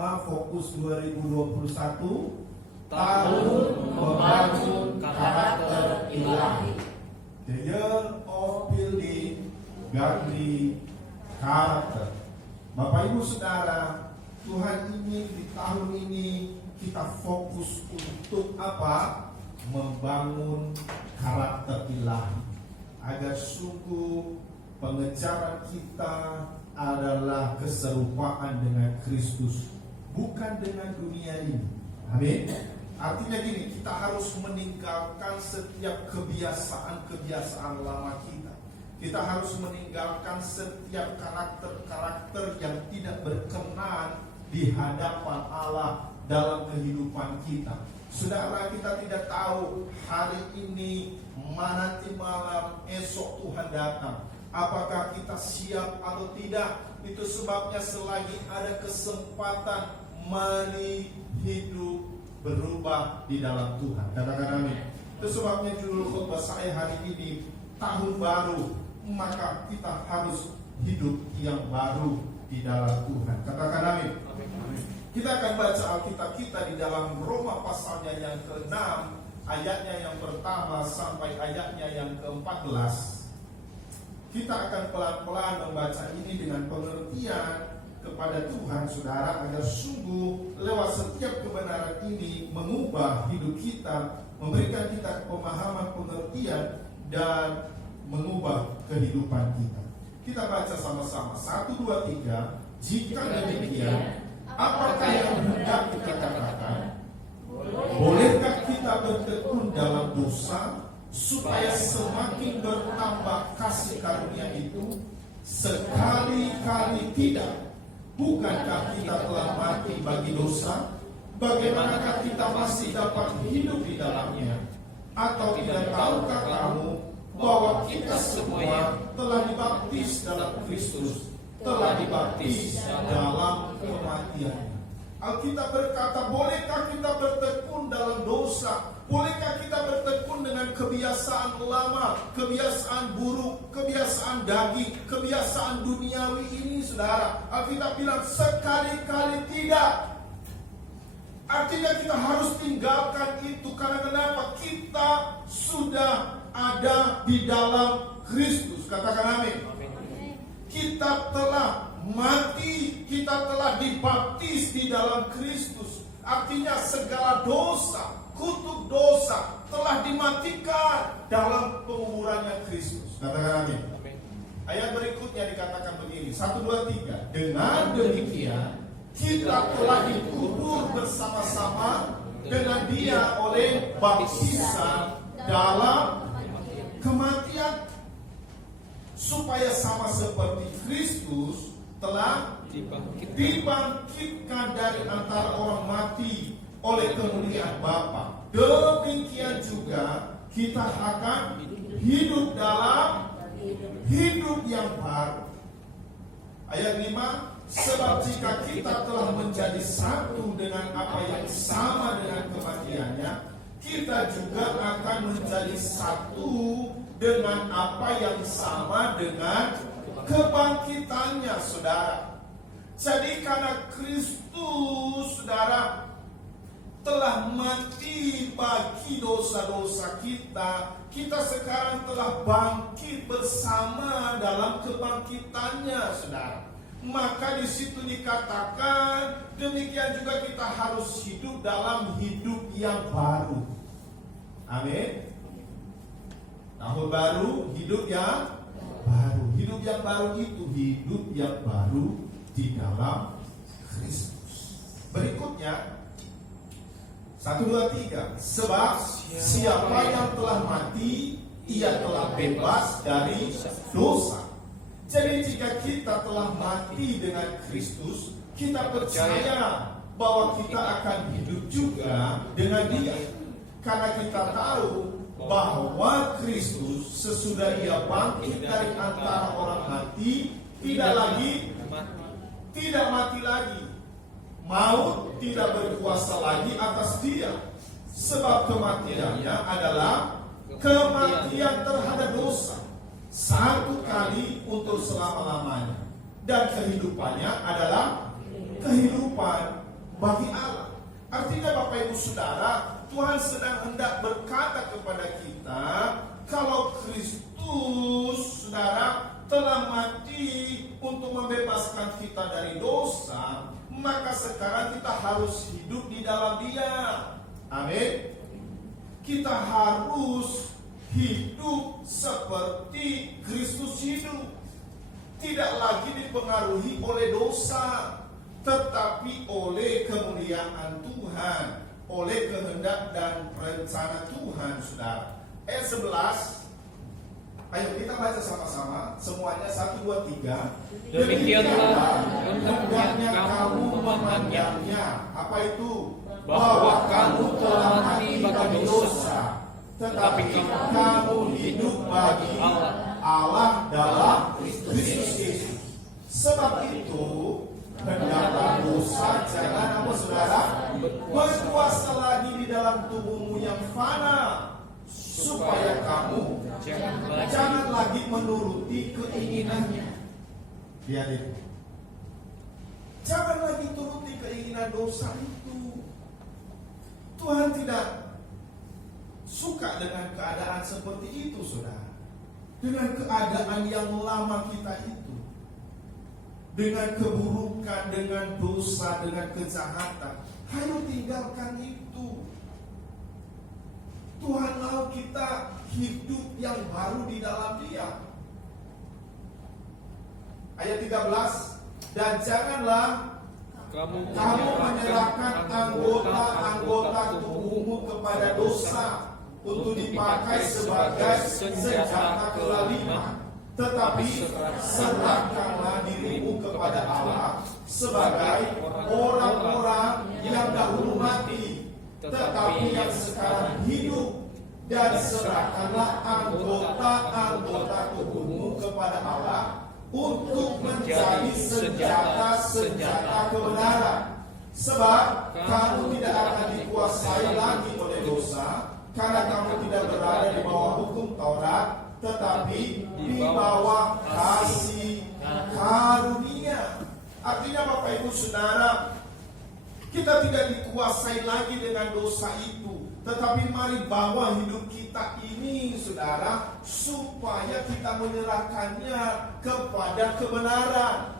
sama-sama fokus 2021 tahun membangun karakter ilahi. The year of building godly character. Bapak Ibu Saudara, Tuhan ingin di tahun ini kita fokus untuk apa? Membangun karakter ilahi, agar sungguh pengejaran kita adalah keserupaan dengan Kristus, bukan dengan dunia ini. Amin. Artinya gini, kita harus meninggalkan setiap kebiasaan-kebiasaan lama kita. Kita harus meninggalkan setiap karakter-karakter yang tidak berkenan di hadapan Allah dalam kehidupan kita. Saudara, kita tidak tahu hari ini, nanti malam, esok Tuhan datang. Apakah kita siap atau tidak? Itu sebabnya selagi ada kesempatan, mari hidup berubah di dalam Tuhan. Katakan amin. Itu sebabnya judul khotbah saya hari ini, tahun baru, maka kita harus hidup yang baru di dalam Tuhan. Katakan amin. Kita akan baca Alkitab kita di dalam Roma pasalnya yang ke-6, ayatnya yang pertama sampai ayatnya yang ke-14. Kita akan pelan-pelan membaca ini dengan pengertian kepada Tuhan, saudara, agar sungguh lewat setiap kebenaran ini mengubah hidup kita, memberikan kita pemahaman, pengertian, dan mengubah kehidupan kita. Kita baca sama-sama. 1, 2, 3. Jika demikian, apakah yang hendak kita katakan? Bolehkah kita bertekun dalam dosa supaya semakin bertambah kasih karunia itu? Sekali-kali tidak. Bukankah kita telah mati bagi dosa? Bagaimanakah kita masih dapat hidup di dalamnya? Atau tidak tahukah kamu bahwa kita semua telah dibaptis dalam Kristus, telah dibaptis dalam kematiannya? Alkitab berkata, bolehkah kita bertekun dalam dosa? Bolehkah kita bertekun dengan kebiasaan lama, kebiasaan buruk, kebiasaan daging, kebiasaan duniawi ini, saudara? Alkitab bilang sekali-kali tidak. Artinya kita harus tinggalkan itu. Karena kenapa? Kita sudah ada di dalam Kristus. Katakan amin. Kita telah mati, kita telah dibaptis di dalam Kristus. Artinya segala dosa, kutuk dosa telah dimatikan dalam penguburannya Kristus. Katakan amin. Ayat berikutnya dikatakan begini, 1, 2, 3. Dengan demikian kita telah dikubur bersama-sama dengan Dia oleh baptisan dalam kematian, supaya sama seperti Kristus telah dibangkitkan dari antara orang mati oleh kemuliaan Bapa, demikian juga kita akan hidup dalam hidup yang baru. Ayat 5, sebab jika kita telah menjadi satu dengan apa yang sama dengan kematiannya, kita juga akan menjadi satu dengan apa yang sama dengan kebangkitannya, saudara. Jadi karena Kristus, saudara, telah mati bagi dosa-dosa kita, kita sekarang telah bangkit bersama dalam kebangkitannya, saudara. Maka di situ dikatakan, demikian juga kita harus hidup dalam hidup yang baru. Amin. Tahun baru, hidup yang baru. Hidup yang baru itu hidup yang baru di dalam Kristus. Berikutnya 1, 2, 3. Sebab siapa yang telah mati, ia telah bebas dari dosa. Jadi jika kita telah mati dengan Kristus, kita percaya bahwa kita akan hidup juga dengan Dia. Karena kita tahu bahwa Kristus sesudah Ia bangkit dari antara orang mati, tidak mati lagi. Maut tidak berkuasa lagi atas Dia. Sebab kematiannya adalah kematian terhadap dosa, satu kali untuk selama-lamanya. Dan kehidupannya adalah kehidupan bagi Allah. Artinya Bapak Ibu Saudara, Tuhan sedang hendak berkata kepada kita, kalau Kristus, Saudara, telah mati untuk membebaskan kita dari dosa, maka sekarang kita harus hidup di dalam Dia. Amin. Kita harus hidup seperti Kristus hidup. Tidak lagi dipengaruhi oleh dosa, tetapi oleh kemuliaan Tuhan, oleh kehendak dan rencana Tuhan, Saudara. Ayat 11. Ayo kita baca sama-sama. Semuanya 1, 2, 3. Demikianlah hendaknya kamu memandangnya. Apa itu? Bahwa kamu telah mati bagi dosa, tetapi kamu hidup bagi Allah dalam Kristus Yesus. Sebab itu hendaklah dosa jangan apa saudara berkuasa lagi di dalam tubuhmu yang fana, supaya kamu jangan lagi menuruti keinginannya. Lihat itu. Jangan lagi turuti keinginan dosa itu. Tuhan tidak suka dengan keadaan seperti itu, saudara. Dengan keadaan yang lama kita itu, dengan keburukan, dengan dosa, dengan kejahatan. Ayo tinggalkan itu. Tuhan mau kita hidup yang baru di dalam Dia. Ayat 13. Dan janganlah kamu menyerahkan anggota-anggota tubuhmu kepada dosa untuk dipakai sebagai senjata kelaliman, tetapi serahkanlah dirimu kepada Allah sebagai orang-orang yang dahulu mati, tetapi yang sekarang hidup, dan serahkanlah anggota-anggota tubuhmu kepada Allah untuk menjadi senjata-senjata kebenaran. Sebab kamu tidak akan dikuasai lagi oleh dosa, karena kamu tidak berada di bawah hukum Taurat, tetapi di bawah kasih karunia. Artinya Bapak Ibu Saudara, kita tidak dikuasai lagi dengan dosa itu, tetapi mari bawa hidup kita ini, saudara, supaya kita menyerahkannya kepada kebenaran,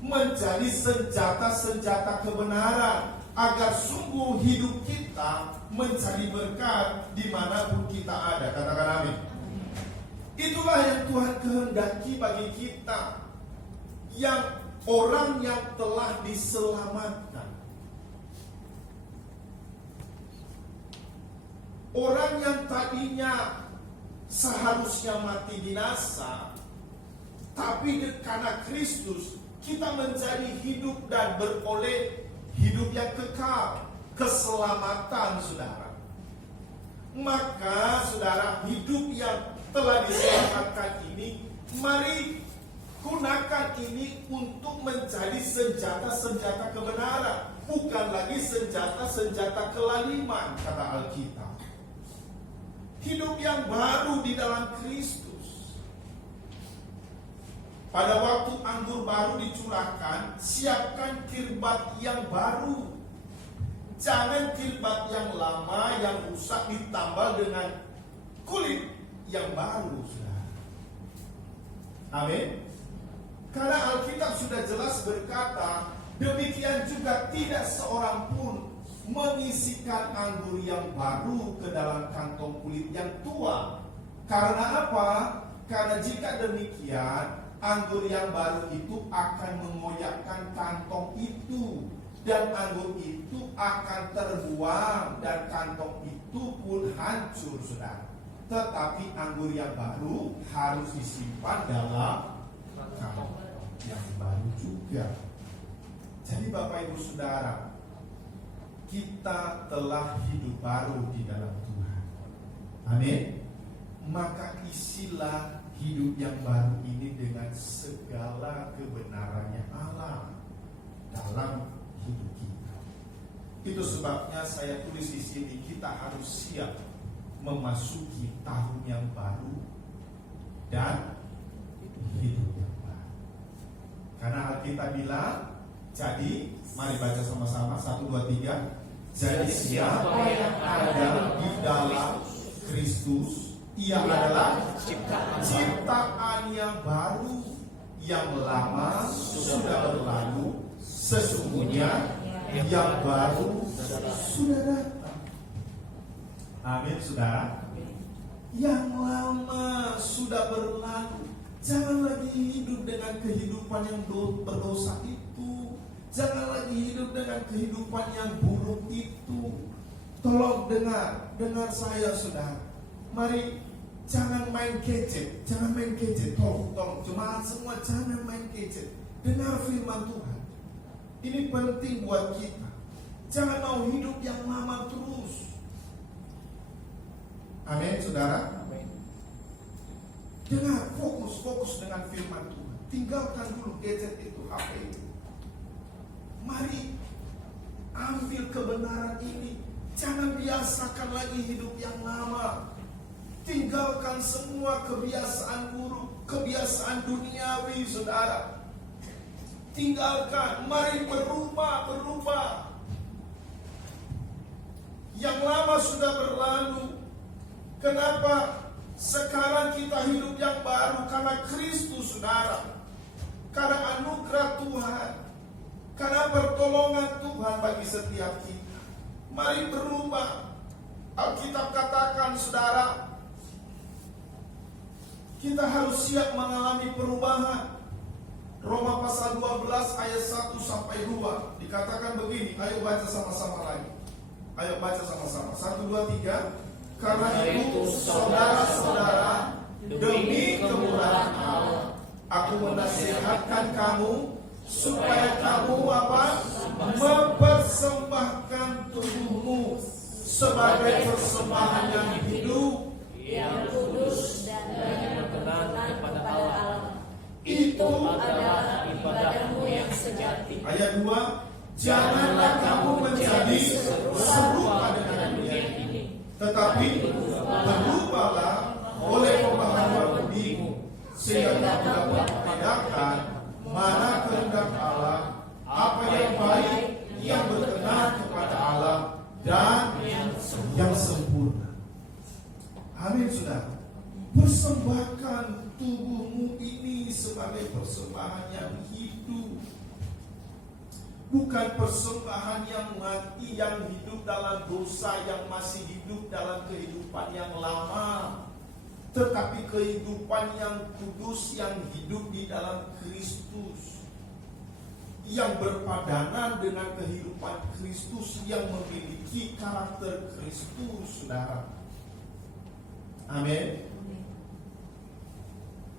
menjadi senjata-senjata kebenaran, agar sungguh hidup kita menjadi berkat dimanapun kita ada. Katakan amin. Itulah yang Tuhan kehendaki bagi kita, yang orang yang telah diselamatkan. Orang yang tadinya seharusnya mati binasa, tapi karena Kristus kita menjadi hidup dan beroleh hidup yang kekal, keselamatan, saudara. Maka saudara, hidup yang telah diselamatkan ini, mari gunakan ini untuk menjadi senjata-senjata kebenaran, bukan lagi senjata-senjata kelaliman, kata Alkitab. Hidup yang baru di dalam Kristus. Pada waktu anggur baru dicurahkan, siapkan kirbat yang baru. Jangan kirbat yang lama, yang rusak ditambal dengan kulit yang baru. Amin. Karena Alkitab sudah jelas berkata, demikian juga tidak seorang pun mengisikan anggur yang baru ke dalam kantong kulit yang tua. Karena apa? Karena jika demikian, anggur yang baru itu akan mengoyakkan kantong itu, dan anggur itu akan terbuang, dan kantong itu pun hancur, saudara. Tetapi anggur yang baru harus disimpan dalam kantong yang baru juga. Jadi Bapak Ibu Saudara, kita telah hidup baru di dalam Tuhan. Amin. Maka isilah hidup yang baru ini dengan segala kebenarannya Allah dalam hidup kita. Itu sebabnya saya tulis di sini, kita harus siap memasuki tahun yang baru dan hidup yang baru. Karena Alkitab bilang, Jadi, mari baca sama-sama. 1, 2, 3. Jadi siapa yang ada di dalam Kristus, ia adalah ciptaan yang baru, yang lama sudah berlalu, sesungguhnya yang baru sudah datang. Amin, saudara. Yang lama sudah berlalu. Jangan lagi hidup dengan kehidupan yang berdosa itu. Jangan lagi hidup dengan kehidupan yang buruk itu. Tolong dengar saya, saudara. Mari jangan main gadget, Tolong, jemaat semua jangan main gadget. Dengar firman Tuhan. Ini penting buat kita. Jangan mau hidup yang lama terus. Amin, saudara. Dengar, fokus dengan firman Tuhan. Tinggalkan dulu gadget itu, HP itu. Mari ambil kebenaran ini. Jangan biasakan lagi hidup yang lama. Tinggalkan semua kebiasaan buruk, kebiasaan duniawi, saudara. Tinggalkan, mari berubah. Yang lama sudah berlalu. Kenapa? Sekarang kita hidup yang baru karena Kristus, saudara. Karena anugerah Tuhan, karena pertolongan Tuhan bagi setiap kita. Mari berubah. Alkitab katakan, saudara, kita harus siap mengalami perubahan. Roma pasal 12 ayat 1 sampai 2 dikatakan begini. Ayo baca sama-sama lagi. Ayo baca sama-sama. 1, 2, 3. Karena itu, saudara-saudara, demi kemurahan Allah, aku menasihatkan kamu supaya kamu mempersembahkan tubuhmu sebagai persembahan yang hidup, yang kudus dan berkenan kepada Allah. Itu adalah ibadahmu yang sejati. Ayat 2. Janganlah kamu menjadi serupa dengan dunia ini, tetapi berubahlah oleh pemahaman bodimu, sehingga kamu dapat membedakan mana kehendak Allah, apa yang baik, yang berkenan kepada Allah, dan yang sempurna. Amin, saudara. Persembahkan tubuhmu ini sebagai persembahan yang hidup, bukan persembahan yang mati, yang hidup dalam dosa, yang masih hidup dalam kehidupan yang lama, tetapi kehidupan yang kudus, yang hidup di dalam Kristus, yang berpadanan dengan kehidupan Kristus, yang memiliki karakter Kristus, saudara. Amin.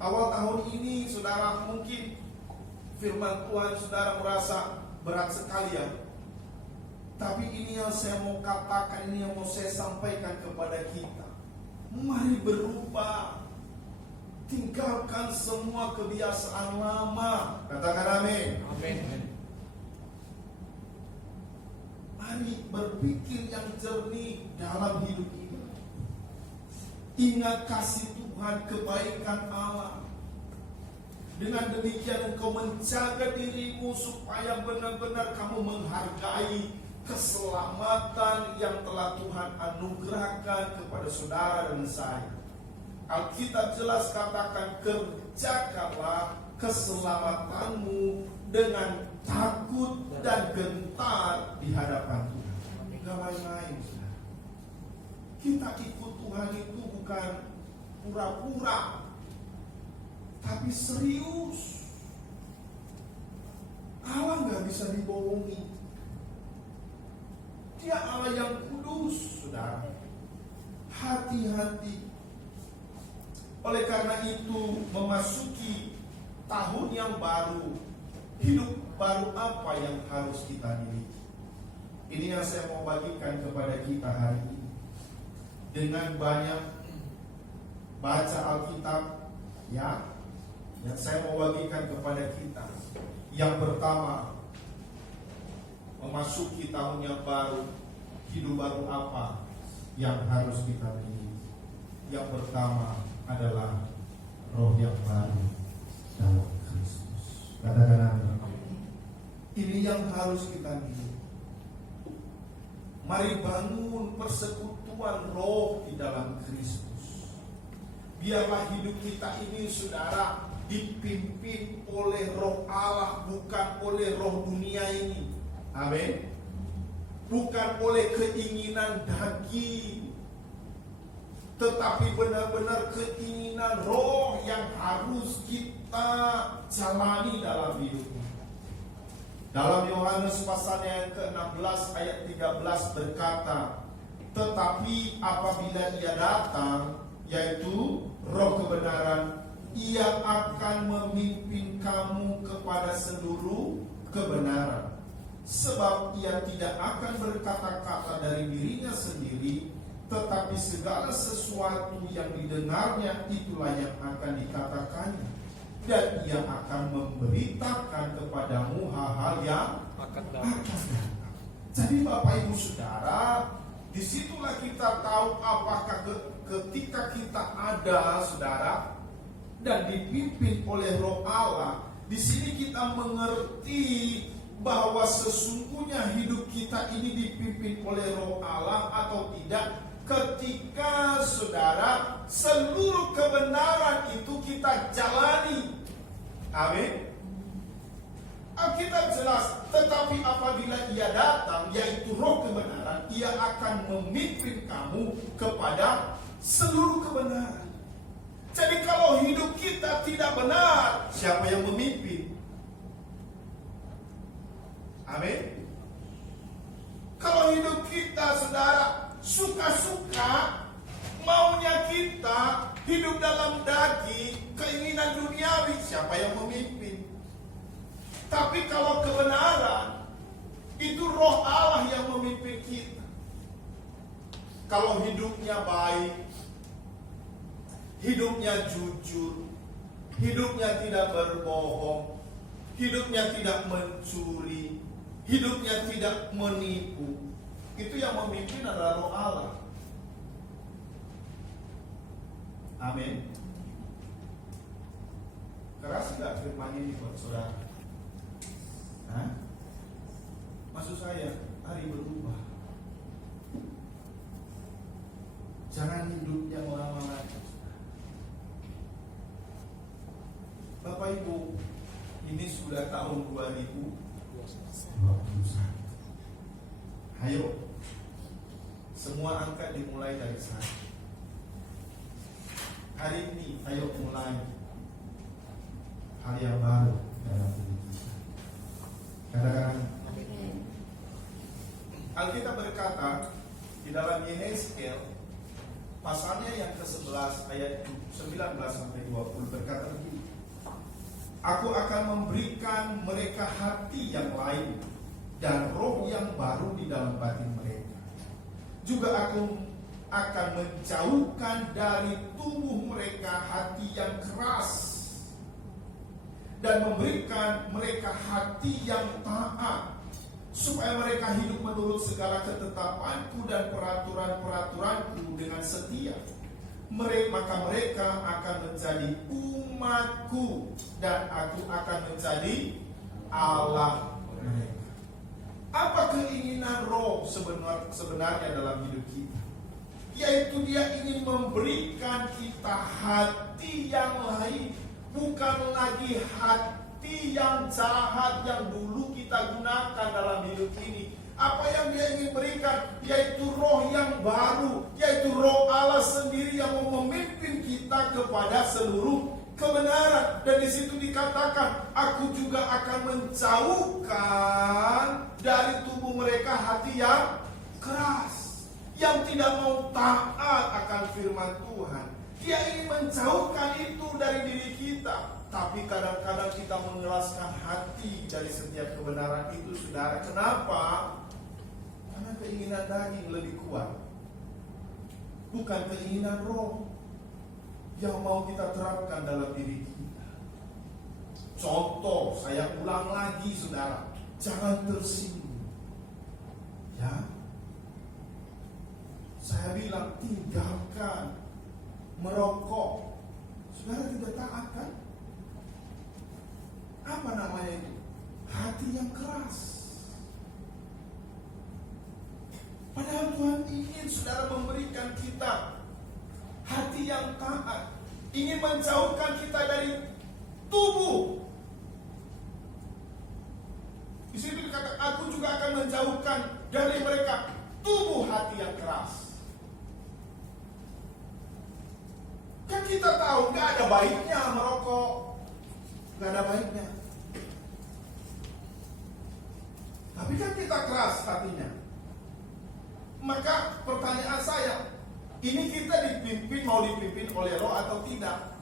Awal tahun ini, saudara, mungkin firman Tuhan saudara merasa berat sekali ya. Tapi ini yang saya mau katakan, ini yang mau saya sampaikan kepada kita. Mari berubah. Tinggalkan semua kebiasaan lama. Katakan amin. Amin. Mari berpikir yang jernih dalam hidup ini. Ingat kasih Tuhan, kebaikan Allah. Dengan demikian engkau menjaga dirimu supaya benar-benar kamu menghargai keselamatan yang telah Tuhan anugerahkan kepada saudara dan saya. Alkitab jelas katakan, kerjakanlah keselamatanmu dengan takut dan gentar di hadapan Tuhan. Gak main-main, saudara. Kita ikut Tuhan itu bukan pura-pura, tapi serius. Allah gak bisa dibohongi. Dia Allah yang kudus, saudara. Hati-hati. Oleh karena itu, memasuki tahun yang baru, hidup baru apa yang harus kita miliki? Ini yang saya mau bagikan kepada kita hari ini. Dengan banyak baca Alkitab, ya, yang saya mau bagikan kepada kita. Yang pertama, memasuki tahun yang baru, hidup baru apa yang harus kita miliki? Yang pertama adalah roh yang baru dalam Kristus. Katakan amin. Ini yang harus kita miliki. Mari bangun persekutuan roh di dalam Kristus. Biarlah hidup kita ini, saudara, dipimpin oleh roh Allah, bukan oleh roh dunia ini. Amin. Bukan oleh keinginan daging, tetapi benar-benar keinginan roh yang harus kita jalani dalam hidupnya. Dalam Yohanes pasal yang ke-16 ayat 13 berkata, tetapi apabila ia datang, yaitu roh kebenaran, ia akan memimpin kamu kepada seluruh kebenaran. Sebab ia tidak akan berkata-kata dari dirinya sendiri, tetapi segala sesuatu yang didengarnya itulah yang akan dikatakannya. Dan ia akan memberitakan kepadamu hal-hal yang akan datang. Jadi Bapak Ibu Saudara, disitulah kita tahu apakah ketika kita ada, saudara, dan dipimpin oleh Roh Allah. Di sini kita mengerti bahwa sesungguhnya hidup kita ini dipimpin oleh Roh Allah atau tidak. Ketika saudara seluruh kebenaran itu kita jalani. Amin. Alkitab jelas, tetapi apabila ia datang, yaitu roh kebenaran, ia akan memimpin kamu kepada seluruh kebenaran. Jadi kalau hidup kita tidak benar, siapa yang memimpin? Amin. Kalau hidup kita, saudara, suka-suka, maunya kita hidup dalam daging, keinginan duniawi, siapa yang memimpin? Tapi kalau kebenaran, itu roh Allah yang memimpin kita. Kalau hidupnya baik, hidupnya jujur, hidupnya tidak berbohong, hidupnya tidak mencuri, hidupnya tidak menipu, itu yang memimpin adalah roh Allah. Amin. Keras tidak firman ini buat saudara? Hah? Maksud saya, hari berubah. Jangan hidupnya orang-orang. Bapak Ibu, ini sudah tahun 2021. Ayo, semua angkat dimulai dari sana. Hari ini, ayo mulai hal yang baru dalam hidup kita. Kadang-kadang Alkitab berkata di dalam Yehezkiel pasalnya yang ke-11 ayat 19 sampai 20 berkata begini. Aku akan memberikan mereka hati yang lain dan roh yang baru di dalam batin mereka. Juga aku akan menjauhkan dari tubuh mereka hati yang keras dan memberikan mereka hati yang taat, supaya mereka hidup menurut segala ketetapanku dan peraturan-peraturanku dengan setia. Maka mereka akan menjadi umatku dan aku akan menjadi Allah mereka. Apa keinginan roh sebenarnya dalam hidup kita? Yaitu dia ingin memberikan kita hati yang lain, bukan lagi hati yang jahat yang dulu kita gunakan dalam hidup ini. Apa yang dia ingin berikan? Yaitu roh yang baru, yaitu roh Allah sendiri yang mau memimpin kita kepada seluruh kebenaran. Dan di situ dikatakan, aku juga akan menjauhkan dari tubuh mereka hati yang keras, yang tidak mau taat akan firman Tuhan. Dia ingin menjauhkan itu dari diri kita. Tapi kadang-kadang kita mengeraskan hati dari setiap kebenaran itu, saudara. Kenapa? Karena keinginan daging lebih kuat, bukan keinginan roh yang mau kita terapkan dalam diri kita. Contoh, saya ulang lagi, saudara, jangan tersinggung. Ya, saya bilang tinggalkan merokok. Saudara tidak taat kan? Apa namanya itu? Hati yang keras. Padahal Tuhan ingin saudara memberikan kita hati yang taat, ingin menjauhkan kita dari tubuh. Di situ dikatakan, aku juga akan menjauhkan dari mereka tubuh hati yang keras. Kan kita tahu gak ada baiknya merokok, gak ada baiknya. Tapi kan kita keras hatinya. Maka pertanyaan saya, ini kita mau dipimpin oleh Roh atau tidak?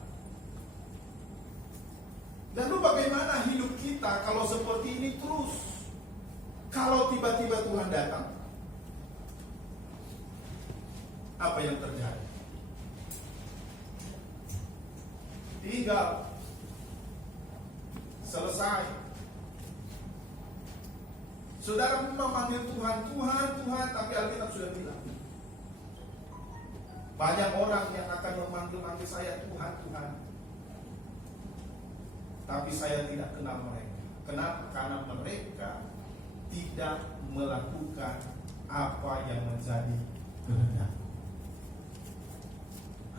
Lalu bagaimana hidup kita kalau seperti ini terus? Kalau tiba-tiba Tuhan datang, apa yang terjadi? Tinggal selesai. Saudara memanggil Tuhan, Tuhan, Tuhan, tapi Alkitab sudah bilang, banyak orang yang akan memanggil saya Tuhan, Tuhan, tapi saya tidak kenal mereka. Kenapa? Karena mereka tidak melakukan apa yang menjadi kehendak.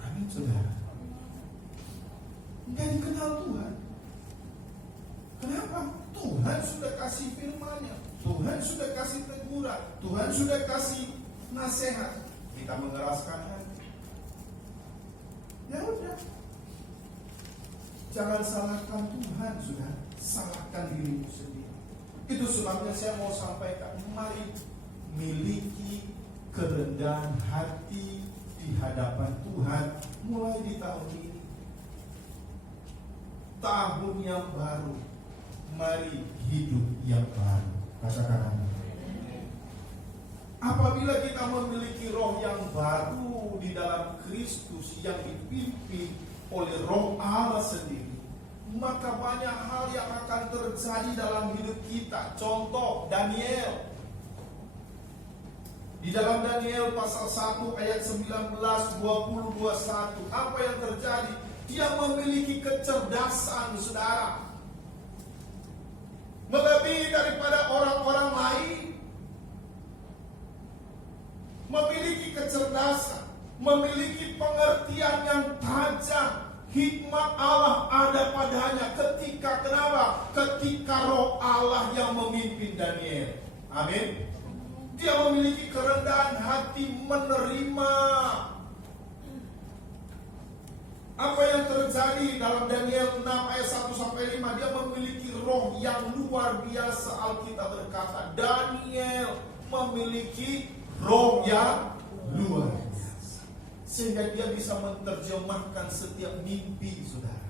Amin, saudara. Enggak dikenal Tuhan. Kenapa? Tuhan sudah kasih firman-Nya, Tuhan sudah kasih teguran, Tuhan sudah kasih nasihat. Kita mengeraskan hati. Ya udah. Jangan salahkan Tuhan, sudah salahkan dirimu sendiri. Itu sebabnya saya mau sampaikan, mari miliki kerendahan hati di hadapan Tuhan mulai di tahun ini. Tahun yang baru, mari hidup yang baru. Katakan amin. Apabila kita memiliki roh yang baru di dalam Kristus yang dipimpin oleh Roh Allah sendiri, maka banyak hal yang akan terjadi dalam hidup kita. Contoh Daniel. Di dalam Daniel pasal 1 ayat 19, 20, 21, apa yang terjadi? Dia memiliki kecerdasan, saudara, melebihi daripada orang-orang lain. Memiliki kecerdasan, memiliki pengertian yang tajam. Hikmat Allah ada padanya ketika, kenapa? Ketika Roh Allah yang memimpin Daniel. Amin. Dia memiliki kerendahan hati menerima apa yang terjadi dalam Daniel 6 ayat 1-5. Dia memiliki roh yang luar biasa. Alkitab berkata, Daniel memiliki roh yang luar biasa, sehingga dia bisa menerjemahkan setiap mimpi, saudara.